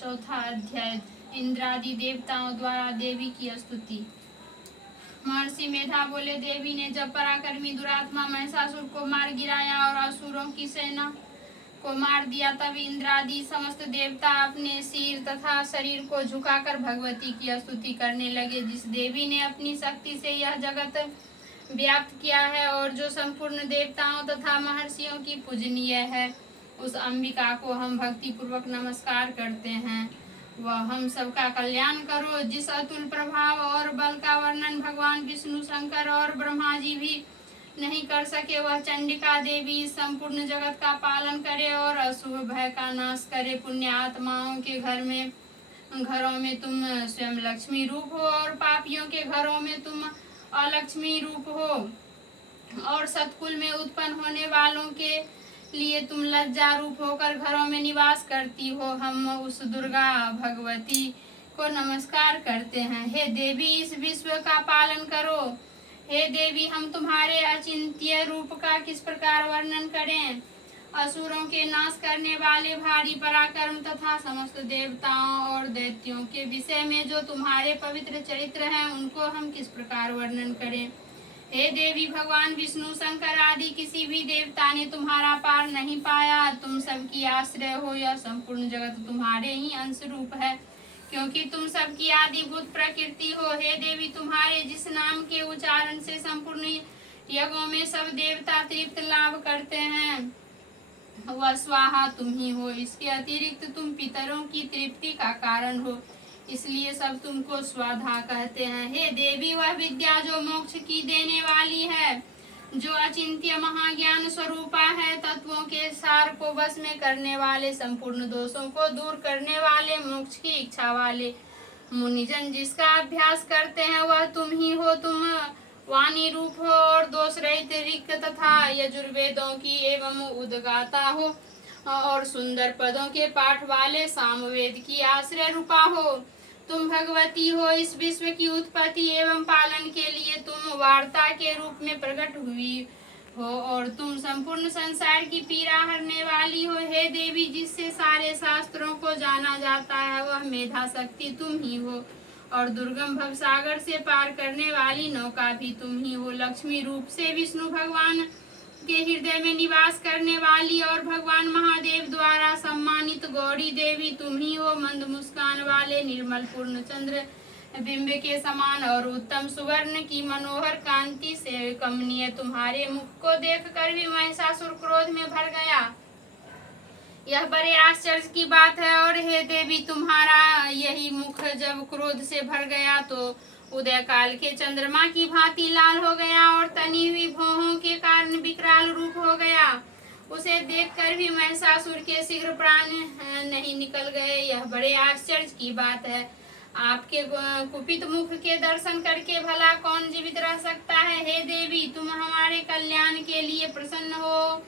चौथा अध्याय। इंद्रादि देवताओं द्वारा देवी की स्तुति। महर्षि मेधा बोले, देवी ने जब पराक्रमी दुरात्मा महिषासुर को मार गिराया और असुरों की सेना को मार दिया, तब इंद्रादि समस्त देवता अपने सिर तथा शरीर को झुकाकर भगवती की स्तुति करने लगे। जिस देवी ने अपनी शक्ति से यह जगत व्याप्त किया है और जो संपूर्ण देवताओं तथा महर्षियों की पूजनीय है, उस अंबिका को हम भक्ति पूर्वक नमस्कार करते हैं। वह हम सबका कल्याण करो। जिस अतुल प्रभाव और बल का वर्णन भगवान विष्णु, शंकर और ब्रह्मा जी भी नहीं कर सके, वह चंडिका देवी संपूर्ण जगत का पालन करे और अशुभ भय का नाश करे। पुण्य आत्माओं के घरों में तुम स्वयं लक्ष्मी रूप हो और पापियों के घरों में तुम अलक्ष्मी रूप हो और सतकुल में उत्पन्न होने वालों के लिए तुम लज्जा रूप होकर घरों में निवास करती हो। हम उस दुर्गा भगवती को नमस्कार करते हैं। हे देवी, इस विश्व का पालन करो। हे देवी, हम तुम्हारे अचिंत्य रूप का किस प्रकार वर्णन करें। असुरों के नाश करने वाले भारी पराक्रम तथा समस्त देवताओं और दैत्यों के विषय में जो तुम्हारे पवित्र चरित्र हैं, उनको हम किस प्रकार वर्णन करें। हे देवी, भगवान विष्णु, शंकर आदि किसी भी देवता ने तुम्हारा पार नहीं पाया। तुम सबकी आश्रय हो, यह संपूर्ण जगत तुम्हारे ही अंश रूप है, क्योंकि तुम सबकी आदिभूत प्रकृति हो। हे देवी, तुम्हारे जिस नाम के उच्चारण से संपूर्ण यज्ञों में सब देवता तृप्त लाभ करते हैं, वह स्वाहा तुम ही हो। इसके अतिरिक्त तुम पितरों की तृप्ति का कारण हो, इसलिए सब तुमको स्वाधा कहते हैं। हे देवी, वह विद्या जो मोक्ष की देने वाली है, जो अचिंत्य महाज्ञान स्वरूपा है, तत्वों के सार को वश में करने वाले, संपूर्ण दोषों को दूर करने वाले, मोक्ष की इच्छा वाले मुनिजन जिसका अभ्यास करते हैं, वह तुम ही हो। तुम वाणी रूप हो और दोष रहित ऋक् तथा यजुर्वेदों की एवं उद्गाता हो और सुंदर पदों के पाठ वाले सामवेद की आश्रय रूपा हो। तुम भगवती हो। इस विश्व की उत्पत्ति एवं पालन के लिए तुम वार्ता के रूप में प्रकट हुई हो और तुम संपूर्ण संसार की पीड़ा हरने वाली हो। हे देवी, जिससे सारे शास्त्रों को जाना जाता है, वह मेधा शक्ति तुम ही हो और दुर्गम भवसागर से पार करने वाली नौका भी तुम ही हो। लक्ष्मी रूप से विष्णु भगवान के हृदय में निवास करने वाली और भगवान महादेव द्वारा सम्मानित गौरी देवी तुम ही हो। मंद मुस्कान वाले निर्मल पूर्ण चंद्र बिंब के समान और उत्तम सुवर्ण की मनोहर कांति से कमनीय तुम्हारे मुख को देखकर भी महिषासुर क्रोध में भर गया। यह बड़े आश्चर्य की बात है। और हे देवी, तुम्हारा यही मुख जब क्रोध से भर गया तो उदय काल के चंद्रमा की भांति लाल हो गया और तनी हुई भौहों के कारण विकराल रूप हो गया। उसे देखकर भी महिषासुर के शीघ्र प्राण नहीं निकल गए। यह बड़े आश्चर्य की बात है। आपके कुपित मुख के दर्शन करके भला कौन जीवित रह सकता है। हे देवी, तुम हमारे कल्याण के लिए प्रसन्न हो।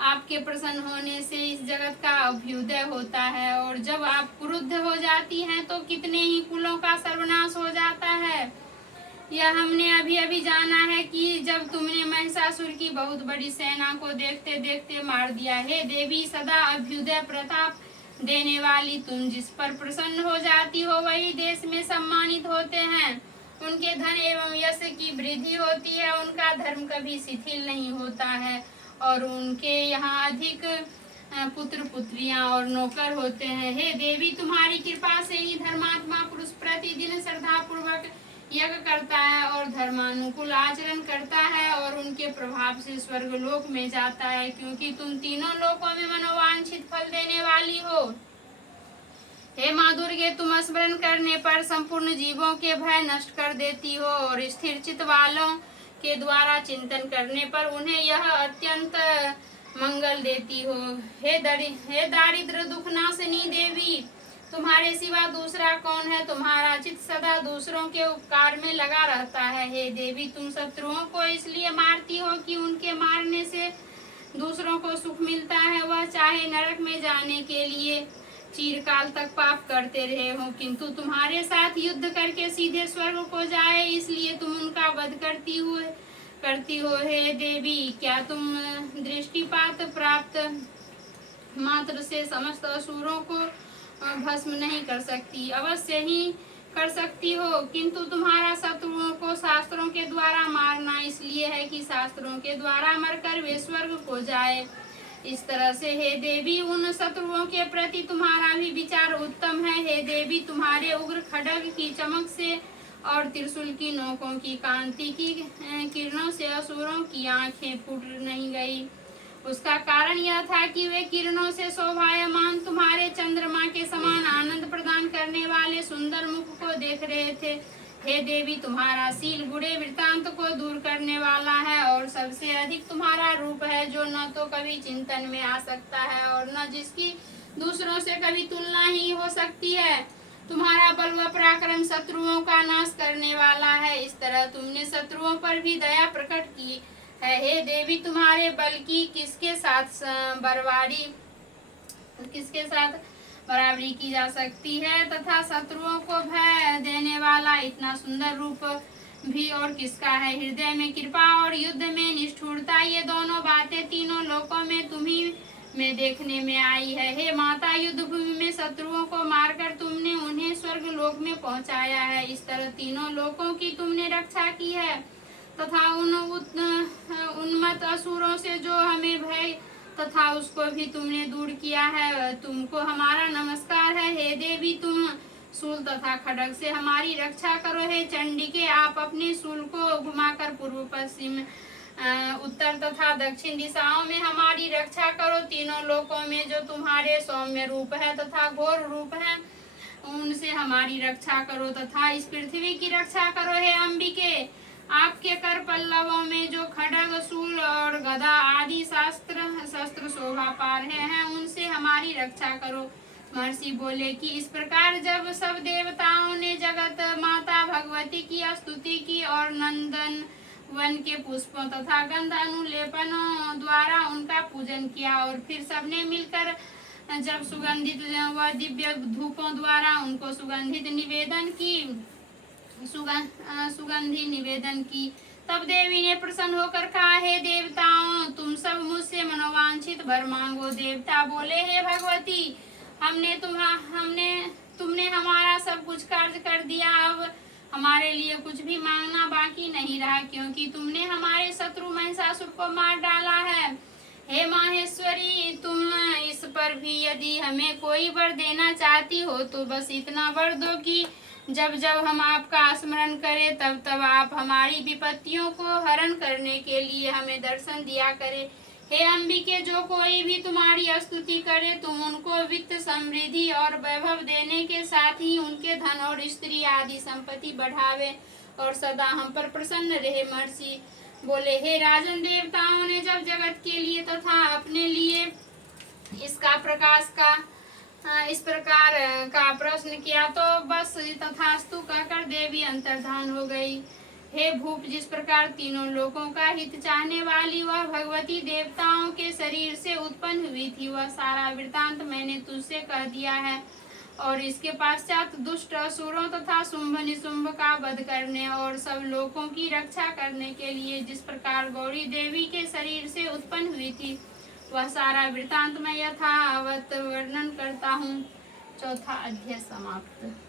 आपके प्रसन्न होने से इस जगत का अभ्युदय होता है और जब आप क्रुद्ध हो जाती हैं तो कितने ही कुलों का सर्वनाश हो जाता है। यह हमने अभी अभी जाना है कि जब तुमने महिषासुर की बहुत बड़ी सेना को देखते देखते मार दिया। हे देवी, सदा अभ्युदय प्रताप देने वाली तुम जिस पर प्रसन्न हो जाती हो, वही देश में सम्मानित होते हैं। उनके धन एवं यश की वृद्धि होती है, उनका धर्म कभी शिथिल नहीं होता है और उनके यहाँ अधिक पुत्र पुत्रियां और नौकर होते हैं। हे देवी, तुम्हारी कृपा से ही धर्मात्मा पुरुष प्रतिदिन श्रद्धा पूर्वक यज्ञ करता है और धर्मानुकूल आचरण करता है और उनके प्रभाव से स्वर्ग लोक में जाता है, क्योंकि तुम तीनों लोकों में मनोवांछित फल देने वाली हो। हे माँ दुर्गे, तुम स्मरण करने पर संपूर्ण जीवों के भय नष्ट कर देती हो और स्थिर चित्त वालों के द्वारा चिंतन करने पर उन्हें यह अत्यंत मंगल देती हो। हे दारिद्र दुख नाशनी देवी, तुम्हारे सिवा दूसरा कौन है। तुम्हारा चित्त सदा दूसरों के उपकार में लगा रहता है। हे देवी, तुम शत्रुओं को इसलिए मारती हो कि उनके मारने से दूसरों को सुख मिलता है। वह चाहे नरक में जाने के लिए चिरकाल तक पाप करते रहे हो, किंतु तुम्हारे साथ युद्ध करके सीधे स्वर्ग को जाए, इसलिए तुम उनका वध करती हो। हे देवी, क्या तुम दृष्टिपात प्राप्त मात्र से समस्त असुरों को भस्म नहीं कर सकती। अवश्य ही कर सकती हो, किंतु तुम्हारा शत्रुओं को शास्त्रों के द्वारा मारना इसलिए है कि शास्त्रों के द्वारा मरकर वे स्वर्ग को जाए। इस तरह से हे देवी, उन शत्रुओं के प्रति तुम्हारा भी विचार उत्तम है। हे देवी, तुम्हारे उग्र खड्ग की चमक से और त्रिशूल की नोकों की कांति की किरणों से असुरों की आंखें फूट नहीं गई। उसका कारण यह था कि वे किरणों से शोभायमान तुम्हारे चंद्रमा के समान आनंद प्रदान करने वाले सुंदर मुख को देख रहे थे। हे देवी, तुम्हारा शील बुरे वृत्तांत को दूर करने वाला है और सबसे अधिक तुम्हारा रूप है, जो न तो कभी चिंतन में आ सकता है और न जिसकी दूसरों से कभी तुलना ही हो सकती है। तुम्हारा बल व पराक्रम शत्रुओं का नाश करने वाला है। इस तरह तुमने शत्रुओं पर भी दया प्रकट की है। हे देवी, तुम्हारे बल की किसके साथ बराबरी की जा सकती है, तथा शत्रुओं को भय देने वाला इतना सुंदर रूप भी और किसका है। हृदय में कृपा और युद्ध में निष्ठुरता, ये दोनों बातें तीनों लोकों में तुम्ही में देखने में आई है। हे माता, युद्ध भूमि में शत्रुओं को मारकर तुमने उन्हें स्वर्ग लोक में पहुंचाया है। इस तरह तीनों लोकों की तुमने रक्षा की है तथा उन उन्मत्त असुरों से जो हमें भय तथा उसको भी तुमने दूर किया है। तुमको हमारा नमस्कार है। हे देवी, तुम शूल तथा खड्ग से हमारी रक्षा करो। हे चंडिके, आप अपने शूल को घुमाकर पूर्व पश्चिम उत्तर तथा दक्षिण दिशाओं में हमारी रक्षा करो। तीनों लोकों में जो तुम्हारे सौम्य रूप है तथा घोर रूप है, उनसे हमारी रक्षा करो तथा इस पृथ्वी की रक्षा करो। हे अंबिके, आपके कर पल्लवों में जो खड्ग, शूल और गदा आदि शस्त्र शोभा पा रहे हैं, उनसे हमारी रक्षा करो। महर्षि बोले कि इस प्रकार जब सब देवताओं ने जगत माता भगवती की स्तुति की और नंदन वन के पुष्पों तथा गंध अनुलेपनों द्वारा उनका पूजन किया और फिर सबने मिलकर जब सुगंधित व दिव्य धूपों द्वारा उनको सुगंधी निवेदन की, तब देवी ने प्रसन्न होकर कहा, हे देवताओं, तुम सब मुझसे मनोवांछित वर मांगो। देवता बोले, हे भगवती, तुमने हमारा सब कुछ कार्य कर दिया। अब हमारे लिए कुछ भी मांगना बाकी नहीं रहा, क्योंकि तुमने हमारे शत्रु महिषासुर को मार डाला है। हे माहेश्वरी, तुम इस पर भी यदि हमें कोई वर देना चाहती हो तो बस इतना वर दो कि जब जब हम आपका स्मरण करें तब तब आप हमारी विपत्तियों को हरण करने के लिए हमें दर्शन दिया करें। हे अंबिके, जो कोई भी तुम्हारी स्तुति करे तुम उनको वित्त, समृद्धि और वैभव देने के साथ ही उनके धन और स्त्री आदि संपत्ति बढ़ावे और सदा हम पर प्रसन्न रहे। महर्षि बोले, हे राजन, देवताओं ने जब जगत के लिए तथा अपने लिए इस प्रकार का प्रश्न किया तो बस तथास्तु कहकर देवी अंतर्धान हो गई। हे भूप, जिस प्रकार तीनों लोकों का हित चाहने वाली वह भगवती देवताओं के शरीर से उत्पन्न हुई थी, वह सारा वृतांत मैंने तुझसे कह दिया है। और इसके पश्चात दुष्ट असुरों तथा शुंभ निशुंभ का वध करने और सब लोकों की रक्षा करने के लिए जिस प्रकार गौरी देवी के शरीर से उत्पन्न हुई थी, वह सारा वृतांत मैं यथावत वर्णन करता हूँ। चौथा अध्याय समाप्त।